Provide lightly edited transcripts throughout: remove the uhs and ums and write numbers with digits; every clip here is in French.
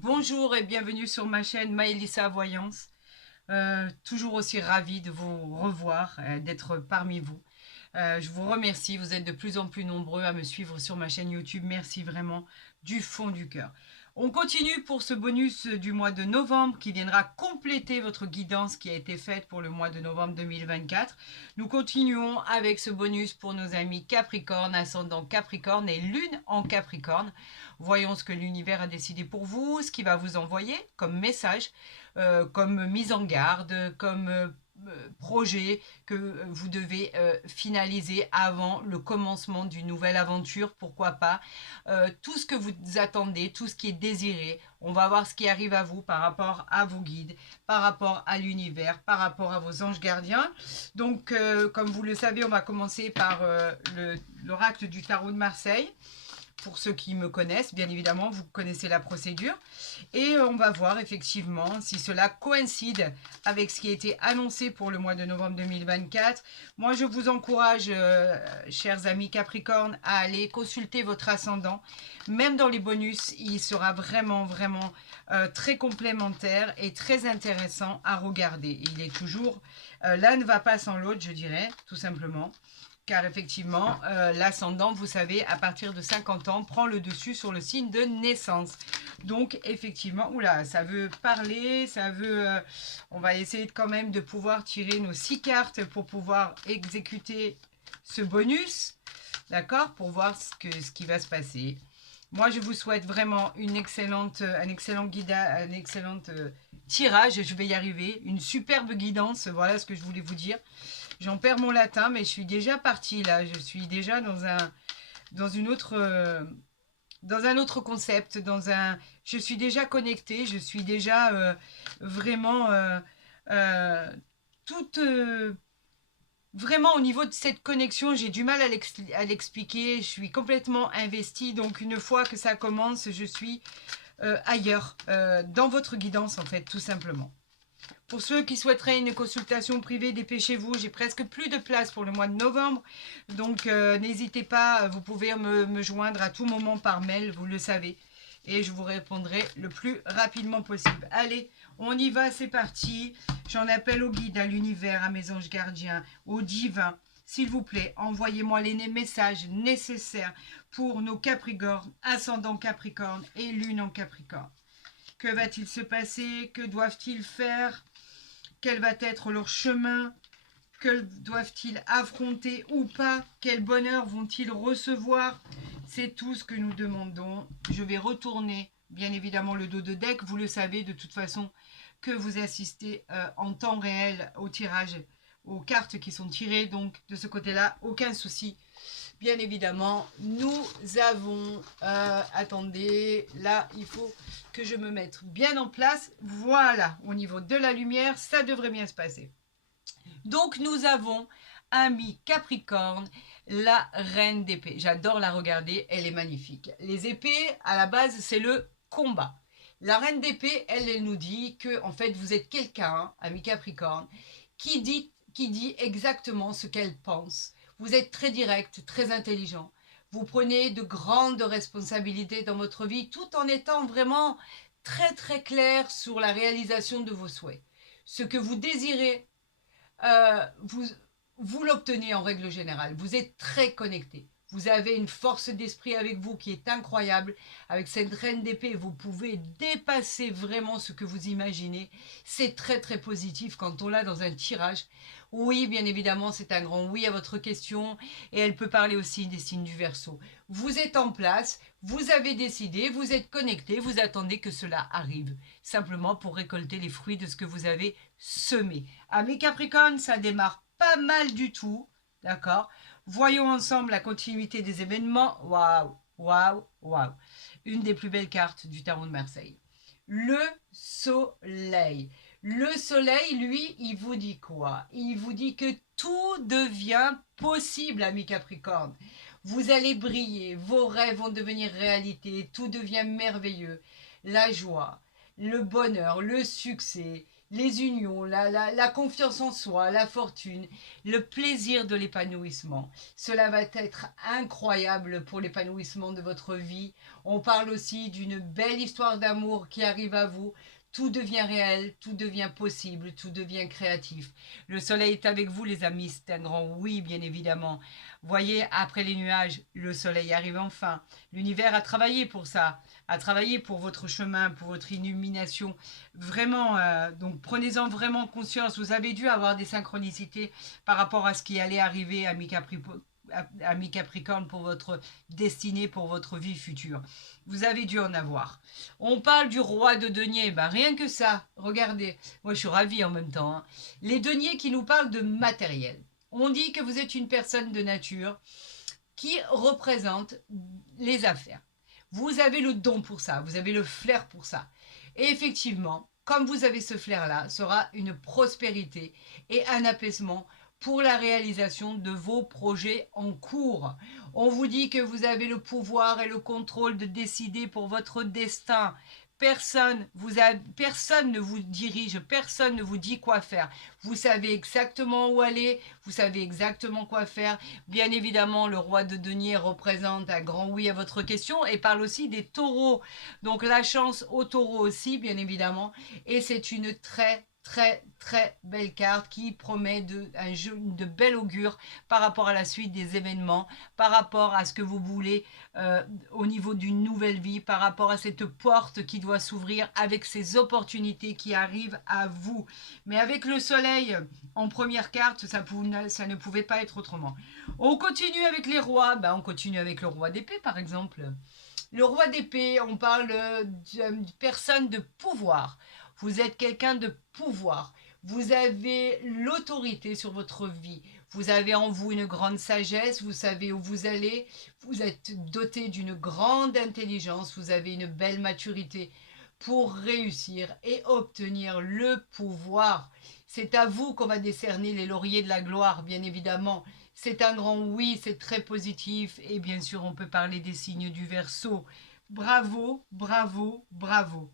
Bonjour et bienvenue sur ma chaîne Maëlissa Voyance. Toujours aussi ravie de vous revoir, d'être parmi vous. Je vous remercie, vous êtes de plus en plus nombreux à me suivre sur ma chaîne YouTube. Merci vraiment du fond du cœur. On continue pour ce bonus du mois de novembre qui viendra compléter votre guidance qui a été faite pour le mois de novembre 2024. Nous continuons avec ce bonus pour nos amis Capricorne, ascendant Capricorne et Lune en Capricorne. Voyons ce que l'univers a décidé pour vous, ce qu'il va vous envoyer comme message, comme mise en garde, comme projet que vous devez finaliser avant le commencement d'une nouvelle aventure, pourquoi pas. Tout ce que vous attendez, tout ce qui est désiré, on va voir ce qui arrive à vous par rapport à vos guides, par rapport à l'univers, par rapport à vos anges gardiens. Donc, comme vous le savez, on va commencer par l'oracle du tarot de Marseille. Pour ceux qui me connaissent, bien évidemment, vous connaissez la procédure. Et on va voir effectivement si cela coïncide avec ce qui a été annoncé pour le mois de novembre 2024. Moi, je vous encourage, chers amis Capricorne, à aller consulter votre ascendant. Même dans les bonus, il sera vraiment, vraiment très complémentaire et très intéressant à regarder. Il est toujours, l'un ne va pas sans l'autre, je dirais, tout simplement. Car effectivement, l'ascendant, vous savez, à partir de 50 ans, prend le dessus sur le signe de naissance. Donc, effectivement, oula, ça veut parler, ça veut... on va essayer quand même de pouvoir tirer nos 6 cartes pour pouvoir exécuter ce bonus, d'accord, pour voir ce qui va se passer. Moi, je vous souhaite vraiment un excellent guidage, un excellent tirage, je vais y arriver, une superbe guidance, voilà ce que je voulais vous dire. J'en perds mon latin, mais je suis déjà partie là. Je suis déjà dans une autre, dans un autre concept, je suis déjà connectée. Je suis déjà vraiment euh, toute, vraiment au niveau de cette connexion. J'ai du mal à l'expliquer. Je suis complètement investie. Donc une fois que ça commence, je suis ailleurs, dans votre guidance en fait, tout simplement. Pour ceux qui souhaiteraient une consultation privée, dépêchez-vous. J'ai presque plus de place pour le mois de novembre. Donc, n'hésitez pas. Vous pouvez me joindre à tout moment par mail, vous le savez. Et je vous répondrai le plus rapidement possible. Allez, on y va, c'est parti. J'en appelle au guide, à l'univers, à mes anges gardiens, au divin. S'il vous plaît, envoyez-moi les messages nécessaires pour nos Capricornes, ascendant Capricorne et lune en Capricorne. Que va-t-il se passer? Que doivent-ils faire? Quel va être leur chemin? Que doivent-ils affronter ou pas? Quel bonheur vont-ils recevoir? C'est tout ce que nous demandons. Je vais retourner, bien évidemment, le dos de deck. Vous le savez de toute façon que vous assistez en temps réel au tirage, aux cartes qui sont tirées. Donc, de ce côté-là, aucun souci. Bien évidemment, nous avons... attendez, là, il faut que je me mette bien en place. Voilà, au niveau de la lumière, ça devrait bien se passer. Donc, nous avons ami Capricorne, la reine d'épée. J'adore la regarder, elle est magnifique. Les épées, à la base, c'est le combat. La reine d'épée, elle nous dit que, en fait, vous êtes quelqu'un, ami Capricorne, qui dit exactement ce qu'elle pense. Vous êtes très direct, très intelligent. Vous prenez de grandes responsabilités dans votre vie tout en étant vraiment très très clair sur la réalisation de vos souhaits. Ce que vous désirez, vous, vous l'obtenez en règle générale. Vous êtes très connecté. Vous avez une force d'esprit avec vous qui est incroyable. Avec cette reine d'épée, vous pouvez dépasser vraiment ce que vous imaginez. C'est très très positif quand on l'a dans un tirage. Oui, bien évidemment, c'est un grand oui à votre question. Et elle peut parler aussi des signes du Verseau. Vous êtes en place, vous avez décidé, vous êtes connecté, vous attendez que cela arrive. Simplement pour récolter les fruits de ce que vous avez semé. Amis Capricorne, ça démarre pas mal du tout. D'accord? Voyons ensemble la continuité des événements. Waouh, waouh, waouh. Une des plus belles cartes du tarot de Marseille. Le soleil. Le soleil, lui, il vous dit quoi? Il vous dit que tout devient possible, ami Capricorne. Vous allez briller, vos rêves vont devenir réalité, tout devient merveilleux. La joie, le bonheur, le succès, les unions, la confiance en soi, la fortune, le plaisir de l'épanouissement. Cela va être incroyable pour l'épanouissement de votre vie. On parle aussi d'une belle histoire d'amour qui arrive à vous. Tout devient réel, tout devient possible, tout devient créatif. Le soleil est avec vous, les amis, c'est un grand oui, bien évidemment. Voyez, après les nuages, le soleil arrive enfin. L'univers a travaillé pour ça, a travaillé pour votre chemin, pour votre illumination. Vraiment, donc prenez-en vraiment conscience. Vous avez dû avoir des synchronicités par rapport à ce qui allait arriver à mi-Capricorne pour votre destinée, pour votre vie future. Vous avez dû en avoir. On parle du roi de denier, ben rien que ça, regardez, moi je suis ravie en même temps. Hein. Les deniers qui nous parlent de matériel. On dit que vous êtes une personne de nature qui représente les affaires. Vous avez le don pour ça, vous avez le flair pour ça. Et effectivement, comme vous avez ce flair-là, sera une prospérité et un apaisement pour la réalisation de vos projets en cours. On vous dit que vous avez le pouvoir et le contrôle de décider pour votre destin. Personne ne vous dirige, personne ne vous dit quoi faire. Vous savez exactement où aller, vous savez exactement quoi faire. Bien évidemment, le roi de denier représente un grand oui à votre question et parle aussi des taureaux. Donc la chance aux taureaux aussi, bien évidemment. Et c'est une très belle carte qui promet de bel augure par rapport à la suite des événements, par rapport à ce que vous voulez au niveau d'une nouvelle vie, par rapport à cette porte qui doit s'ouvrir avec ces opportunités qui arrivent à vous. Mais avec le soleil en première carte, ça ne pouvait pas être autrement. On continue avec les rois, on continue avec le roi d'épée par exemple. Le roi d'épée, on parle d'une personne de pouvoir. Vous êtes quelqu'un de pouvoir. Vous avez l'autorité sur votre vie. Vous avez en vous une grande sagesse. Vous savez où vous allez. Vous êtes doté d'une grande intelligence. Vous avez une belle maturité pour réussir et obtenir le pouvoir. C'est à vous qu'on va décerner les lauriers de la gloire, bien évidemment. C'est un grand oui, c'est très positif. Et bien sûr, on peut parler des signes du Verseau. Bravo, bravo, bravo.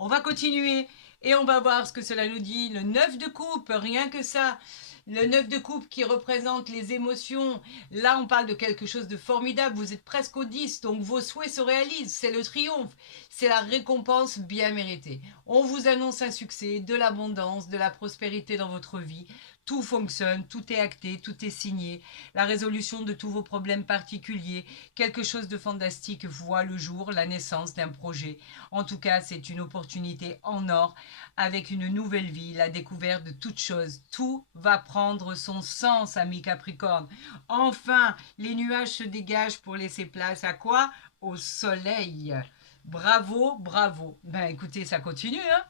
On va continuer et on va voir ce que cela nous dit. Le 9 de coupe, rien que ça. Le 9 de coupe qui représente les émotions. Là, on parle de quelque chose de formidable. Vous êtes presque au 10, donc vos souhaits se réalisent. C'est le triomphe. C'est la récompense bien méritée. On vous annonce un succès, de l'abondance, de la prospérité dans votre vie. Tout fonctionne, tout est acté, tout est signé. La résolution de tous vos problèmes particuliers. Quelque chose de fantastique voit le jour, la naissance d'un projet. En tout cas, c'est une opportunité en or avec une nouvelle vie, la découverte de toutes choses. Tout va prendre son sens, ami Capricorne. Enfin, les nuages se dégagent pour laisser place à quoi? Au soleil. Bravo, bravo. Écoutez, ça continue, hein.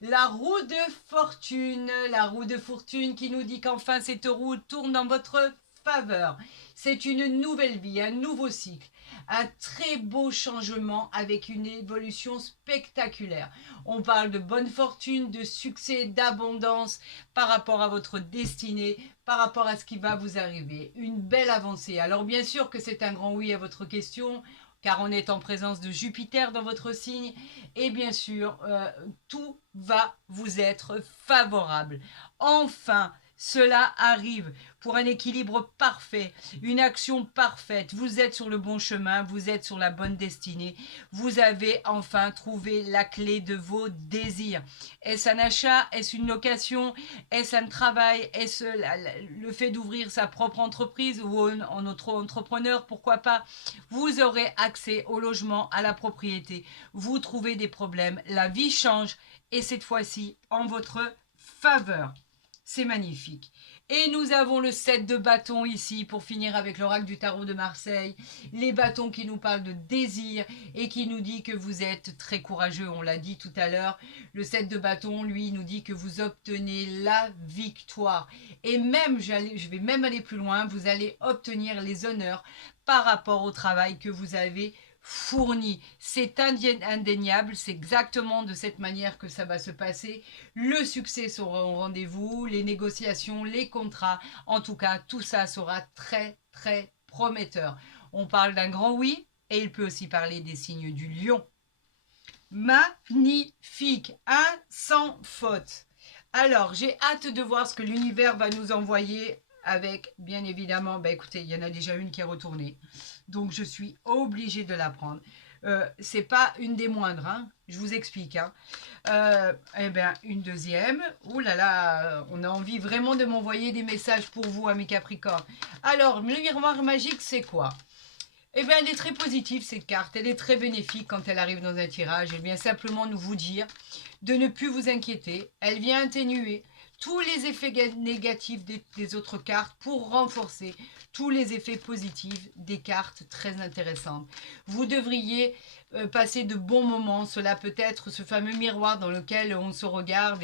La roue de fortune qui nous dit qu'enfin cette roue tourne dans votre faveur. C'est une nouvelle vie, un nouveau cycle, un très beau changement avec une évolution spectaculaire. On parle de bonne fortune, de succès, d'abondance par rapport à votre destinée, par rapport à ce qui va vous arriver. Une belle avancée. Alors bien sûr que c'est un grand oui à votre question, car on est en présence de Jupiter dans votre signe, et bien sûr, tout va vous être favorable. Enfin, cela arrive pour un équilibre parfait, une action parfaite. Vous êtes sur le bon chemin, vous êtes sur la bonne destinée. Vous avez enfin trouvé la clé de vos désirs. Est-ce un achat? Est-ce une location? Est-ce un travail? Est-ce le fait d'ouvrir sa propre entreprise ou en autre entrepreneur? Pourquoi pas? Vous aurez accès au logement, à la propriété. Vous trouvez des problèmes. La vie change et cette fois-ci en votre faveur. C'est magnifique. Et nous avons le 7 de bâtons ici pour finir avec l'oracle du tarot de Marseille. Les bâtons qui nous parlent de désir et qui nous dit que vous êtes très courageux, on l'a dit tout à l'heure. Le 7 de bâtons, lui, nous dit que vous obtenez la victoire. Et même, je vais même aller plus loin, vous allez obtenir les honneurs par rapport au travail que vous avez fourni. C'est indéniable, c'est exactement de cette manière que ça va se passer. Le succès sera au rendez-vous, les négociations, les contrats, en tout cas, tout ça sera très prometteur. On parle d'un grand oui et il peut aussi parler des signes du lion. magnifique, un sans faute. Alors, j'ai hâte de voir ce que l'univers va nous envoyer avec, bien évidemment, bah écoutez, il y en a déjà une qui est retournée. Donc, je suis obligée de la prendre. C'est pas une des moindres, hein, je vous explique. Hein. Eh bien, une deuxième. Ouh là là, on a envie vraiment de m'envoyer des messages pour vous, amis Capricorne. Alors, le miroir magique, c'est quoi? Eh bien, elle est très positive, cette carte. Elle est très bénéfique quand elle arrive dans un tirage. Elle vient simplement nous vous dire de ne plus vous inquiéter. Elle vient atténuer tous les effets négatifs des autres cartes pour renforcer tous les effets positifs des cartes très intéressantes. Vous devriez passer de bons moments. Cela peut être ce fameux miroir dans lequel on se regarde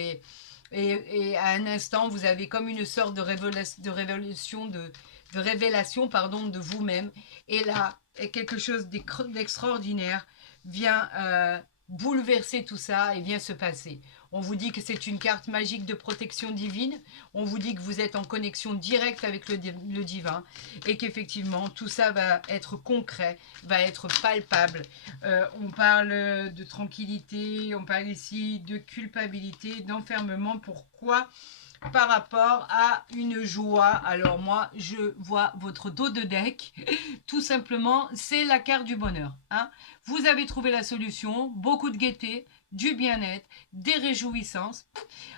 et à un instant, vous avez comme une sorte de révélation de vous-même. Et là, quelque chose d'extraordinaire vient bouleverser tout ça et vient se passer. On vous dit que c'est une carte magique de protection divine. On vous dit que vous êtes en connexion directe avec le divin et qu'effectivement, tout ça va être concret, va être palpable. On parle de tranquillité, on parle ici de culpabilité, d'enfermement. Pourquoi ? Par rapport à une joie. Alors moi, je vois votre dos de deck. Tout simplement, c'est la carte du bonheur. Hein. Vous avez trouvé la solution, beaucoup de gaieté, du bien-être, des réjouissances.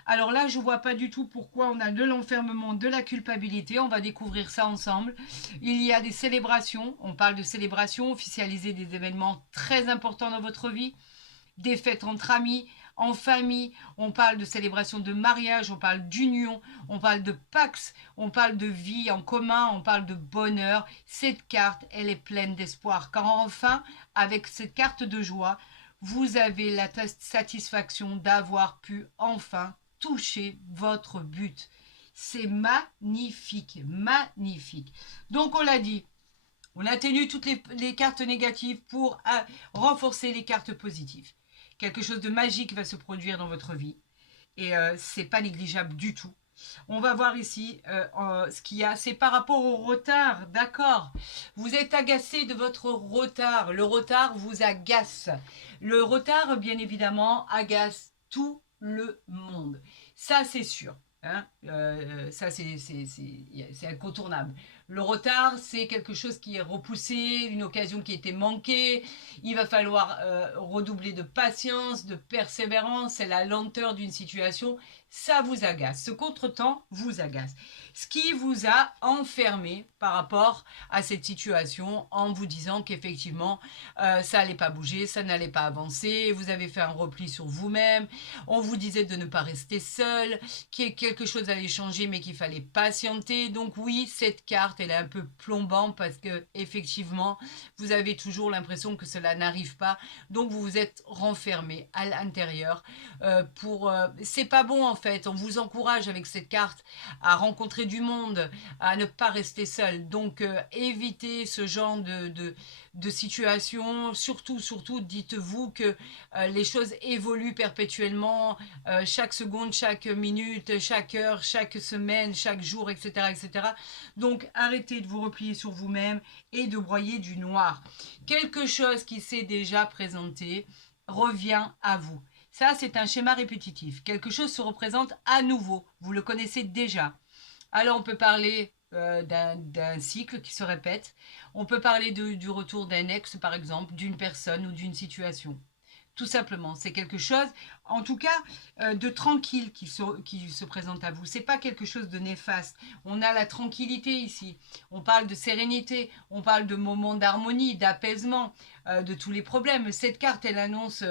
Alors là, je ne vois pas du tout pourquoi on a de l'enfermement, de la culpabilité. On va découvrir ça ensemble. Il y a des célébrations. On parle de célébrations, officialiser des événements très importants dans votre vie, des fêtes entre amis, en famille, on parle de célébration de mariage, on parle d'union, on parle de pax, on parle de vie en commun, on parle de bonheur. Cette carte, elle est pleine d'espoir. Car enfin, avec cette carte de joie, vous avez la satisfaction d'avoir pu enfin toucher votre but. C'est magnifique, magnifique. Donc on l'a dit, on atténue toutes les cartes négatives pour renforcer les cartes positives. Quelque chose de magique va se produire dans votre vie et c'est pas négligeable du tout. On va voir ici ce qu'il y a. C'est par rapport au retard, d'accord. Vous êtes agacé de votre retard. Le retard vous agace. Le retard, bien évidemment, agace tout le monde. Ça, c'est sûr. Hein, ça, c'est incontournable. Le retard, c'est quelque chose qui est repoussé, une occasion qui était manquée. Il va falloir redoubler de patience, de persévérance. C'est la lenteur d'une situation. Ça vous agace. Ce contretemps vous agace. Ce qui vous a enfermé par rapport à cette situation en vous disant qu'effectivement, ça n'allait pas bouger, ça n'allait pas avancer. Vous avez fait un repli sur vous-même. On vous disait de ne pas rester seul, que quelque chose allait changer, mais qu'il fallait patienter. Donc oui, cette carte, elle est un peu plombante parce que effectivement, vous avez toujours l'impression que cela n'arrive pas. Donc vous vous êtes renfermé à l'intérieur. C'est pas bon en fait. On vous encourage avec cette carte à rencontrer du monde, à ne pas rester seul. Donc évitez ce genre de situation. Surtout, dites-vous que les choses évoluent perpétuellement, chaque seconde, chaque minute, chaque heure, chaque semaine, chaque jour, etc., etc. Donc, arrêtez de vous replier sur vous-même et de broyer du noir. Quelque chose qui s'est déjà présenté revient à vous. Ça, c'est un schéma répétitif. Quelque chose se représente à nouveau. Vous le connaissez déjà. Alors, on peut parler d'un cycle qui se répète. On peut parler du retour d'un ex, par exemple, d'une personne ou d'une situation. Tout simplement, c'est quelque chose, en tout cas, de tranquille qui se présente à vous. C'est pas quelque chose de néfaste. On a la tranquillité ici. On parle de sérénité. On parle de moments d'harmonie, d'apaisement, de tous les problèmes. Cette carte, elle annonce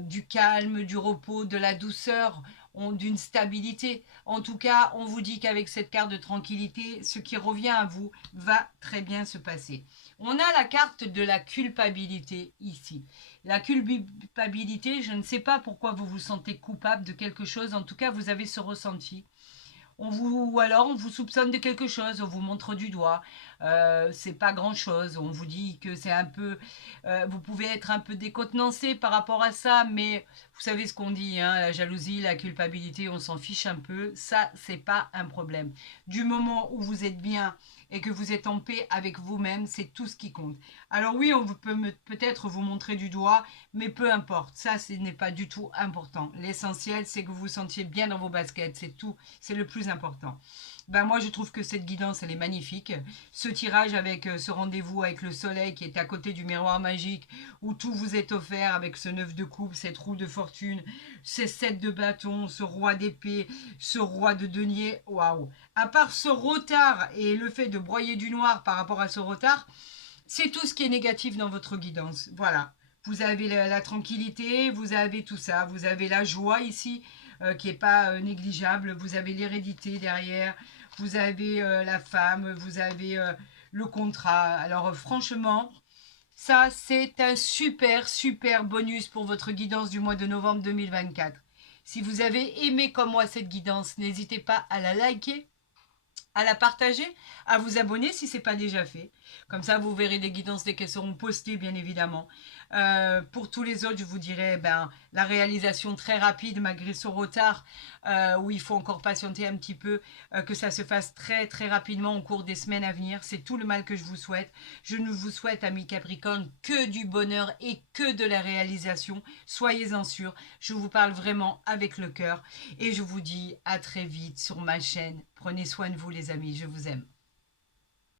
du calme, du repos, de la douceur, d'une stabilité. En tout cas, on vous dit qu'avec cette carte de tranquillité, ce qui revient à vous va très bien se passer. On a la carte de la culpabilité ici. La culpabilité, je ne sais pas pourquoi vous vous sentez coupable de quelque chose. En tout cas, vous avez ce ressenti. Ou alors on vous soupçonne de quelque chose, on vous montre du doigt, c'est pas grand chose, on vous dit que c'est un peu, vous pouvez être un peu décontenancé par rapport à ça, mais vous savez ce qu'on dit, hein, la jalousie, la culpabilité, on s'en fiche un peu, ça c'est pas un problème. Du moment où vous êtes bien et que vous êtes en paix avec vous-même, c'est tout ce qui compte. Alors oui, on peut peut-être vous montrer du doigt, mais peu importe, ça ce n'est pas du tout important. L'essentiel, c'est que vous vous sentiez bien dans vos baskets, c'est tout, c'est le plus important. Ben moi, je trouve que cette guidance, elle est magnifique. Ce tirage avec ce rendez-vous avec le soleil qui est à côté du miroir magique, où tout vous est offert avec ce 9 de coupe, cette roue de fortune, ces 7 de bâton, ce roi d'épée, ce roi de denier, waouh. À part ce retard et le fait de broyer du noir par rapport à ce retard, c'est tout ce qui est négatif dans votre guidance. Voilà. Vous avez la tranquillité, vous avez tout ça, vous avez la joie ici qui n'est pas négligeable, vous avez l'hérédité derrière, vous avez la femme, vous avez le contrat. Alors franchement, ça c'est un super super bonus pour votre guidance du mois de novembre 2024. Si vous avez aimé comme moi cette guidance, n'hésitez pas à la liker, à la partager, à vous abonner si ce n'est pas déjà fait. Comme ça, vous verrez des guidances dès qu'elles seront postées, bien évidemment. Pour tous les autres, je vous dirais la réalisation très rapide, malgré son retard, où il faut encore patienter un petit peu, que ça se fasse très très rapidement au cours des semaines à venir. C'est tout le mal que je vous souhaite. Je ne vous souhaite, amis Capricorne, que du bonheur et que de la réalisation. Soyez-en sûrs, je vous parle vraiment avec le cœur. Et je vous dis à très vite sur ma chaîne. Prenez soin de vous les amis, je vous aime.